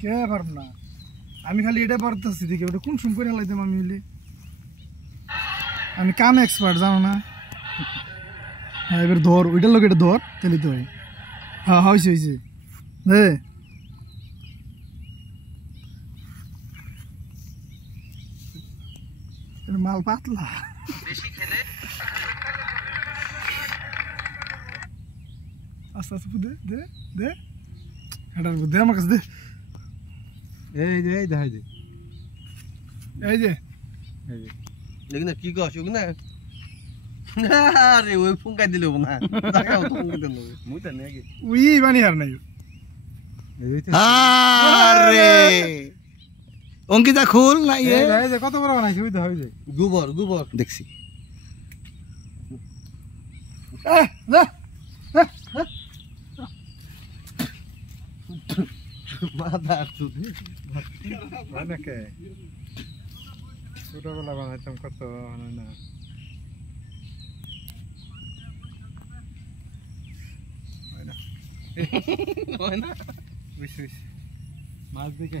কে পারব না আমি খালি এটা পারতেছি দেখি ওটা কোন সুম করে লাইতাম আমি হইলে আমি কাম এক্সপার্ট জানো না হ্যাঁ এবার ধর ওইটার লোক এটা ধর তাহলে তো হয় হ্যাঁ হয়েছে হয়েছে মাল পাতলা আস্তে আস্তে দে দে দে এটার দে আমার কাছে দে এই যে এই দেখাই দে এই যে लेकिन की कह ना अरे वो फुंका दिले ना জায়গা তো ফুंका দিল মুই তো নেগে উই বানি আর নাই আরে অঙ্কিতা খুল না এই যে কত বড় বানাইছে ওই দেখাই দে গোবর গোবর দেখছি যা মাথা চুদি মানে কে ছোটবেলা বানাইতাম কত না হয় না বুঝছিস মাছ দেখে